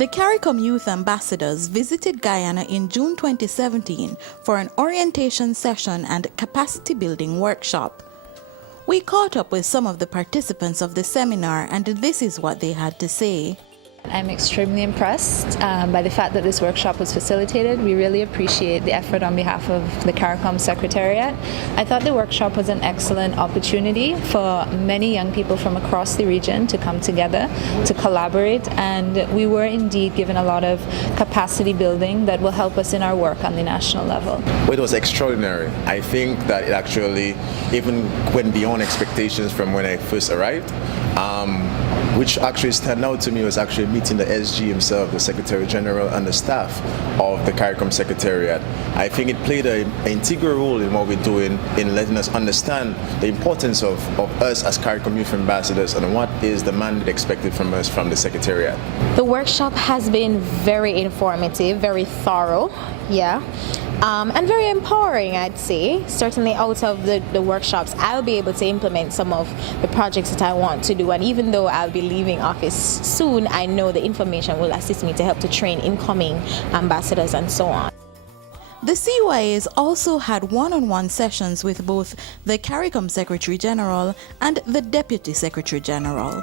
The CARICOM Youth Ambassadors visited Guyana in June 2017 for an orientation session and capacity building workshop. We caught up with some of the participants of the seminar, and this is what they had to say. I'm extremely impressed by the fact that this workshop was facilitated. We really appreciate the effort on behalf of the CARICOM Secretariat. I thought the workshop was an excellent opportunity for many young people from across the region to come together, to collaborate, and we were indeed given a lot of capacity building that will help us in our work on the national level. Well, it was extraordinary. I think that it actually even went beyond expectations from when I first arrived. Which actually stand out to me was actually meeting the SG himself, the Secretary General, and the staff of the CARICOM Secretariat. I think it played an integral role in what we're doing in letting us understand the importance of us as CARICOM Youth Ambassadors and what is the mandate expected from us from the Secretariat. The workshop has been very informative, very thorough, and very empowering, I'd say. Certainly out of the workshops, I'll be able to implement some of the projects that I want to do, and even though I'll be leaving office soon, I know the information will assist me to help to train incoming ambassadors and so on. The CYAs also had one-on-one sessions with both the CARICOM Secretary General and the Deputy Secretary General.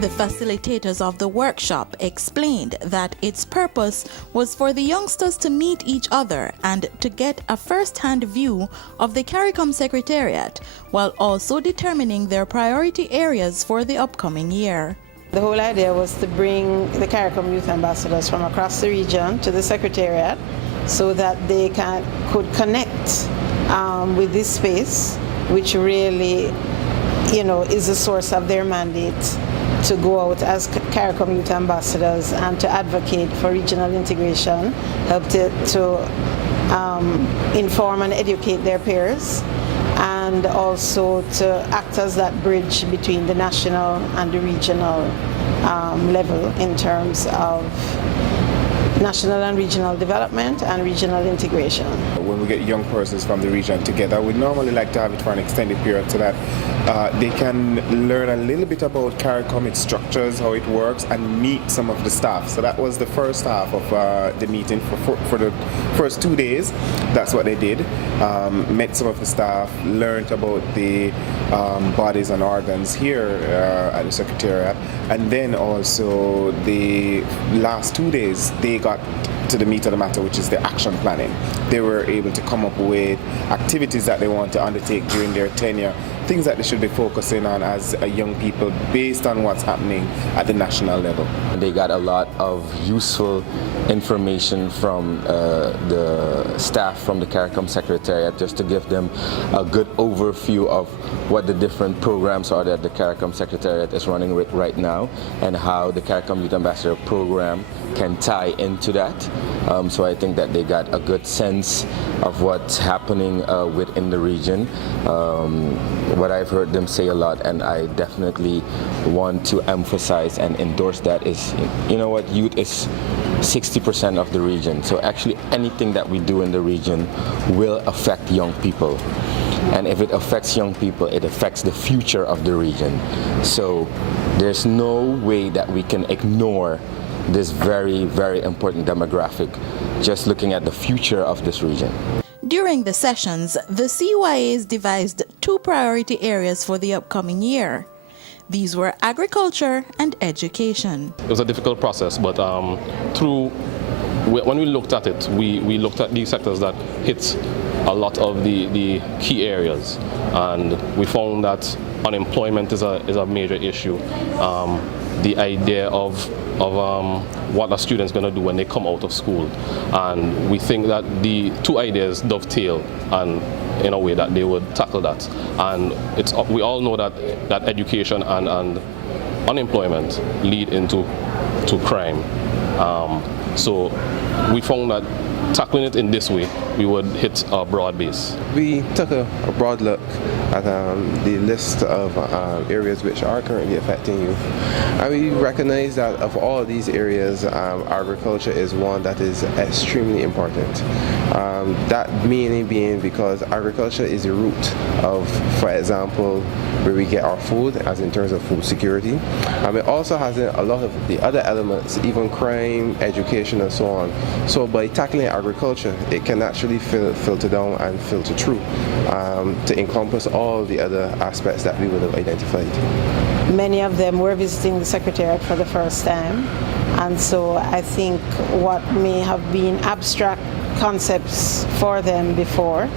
The facilitators of the workshop explained that its purpose was for the youngsters to meet each other and to get a first-hand view of the CARICOM Secretariat, while also determining their priority areas for the upcoming year. The whole idea was to bring the CARICOM Youth Ambassadors from across the region to the Secretariat so that they could connect with this space, which really, is the source of their mandate to go out as CARICOM Youth Ambassadors and to advocate for regional integration, help to inform and educate their peers, and also to act as that bridge between the national and the regional level in terms of national and regional development and regional integration. When we get young persons from the region together, we normally like to have it for an extended period so that they can learn a little bit about CARICOM, its structures, how it works, and meet some of the staff. So that was the first half of the meeting for the first 2 days. That's what they did. Met some of the staff, learned about the bodies and organs here at the Secretariat, and then also the last 2 days they got to the meat of the matter, which is the action planning. They were able to come up with activities that they want to undertake during their tenure, things that they should be focusing on as young people based on what's happening at the national level. They got a lot of useful information from the staff from the CARICOM Secretariat, just to give them a good overview of what the different programs are that the CARICOM Secretariat is running with right now, and how the CARICOM Youth Ambassador program can tie into that. So I think that they got a good sense of what's happening within the region. What I've heard them say a lot, and I definitely want to emphasize and endorse that, is, youth is 60% of the region. So actually anything that we do in the region will affect young people. And if it affects young people, it affects the future of the region. So there's no way that we can ignore this very, very important demographic, just looking at the future of this region. During the sessions, the CYAs devised 2 priority areas for the upcoming year. These were agriculture and education. It was a difficult process, but when we looked at it, we looked at these sectors that hit a lot of the key areas, and we found that unemployment is a major issue. The idea of what a student's going to do when they come out of school, and we think that the 2 ideas dovetail, and in a way that they would tackle that. And we all know that education and unemployment lead into crime. So we found that tackling it in this way, we would hit a broad base. We took a broad look at the list of areas which are currently affecting youth, and we recognize that of all these areas, agriculture is one that is extremely important. That mainly being because agriculture is the root of, for example, where we get our food, as in terms of food security. It also has a lot of the other elements, even crime, education, and so on. So by tackling agriculture, it can actually filter down and filter through to encompass all the other aspects that we would have identified. Many of them were visiting the Secretariat for the first time, and so I think what may have been abstract concepts for them before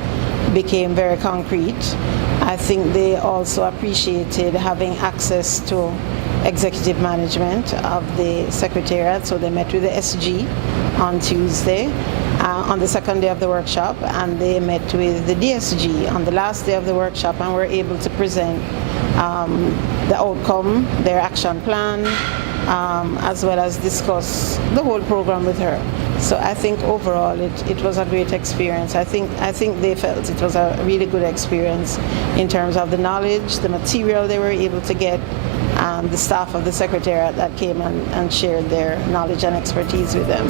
became very concrete. I think they also appreciated having access to executive management of the Secretariat, so they met with the SG on Tuesday, on the second day of the workshop, and they met with the DSG on the last day of the workshop, and were able to present the outcome, their action plan, as well as discuss the whole program with her. So I think overall it was a great experience. I think they felt it was a really good experience in terms of the knowledge, the material they were able to get, and the staff of the Secretariat that came and shared their knowledge and expertise with them.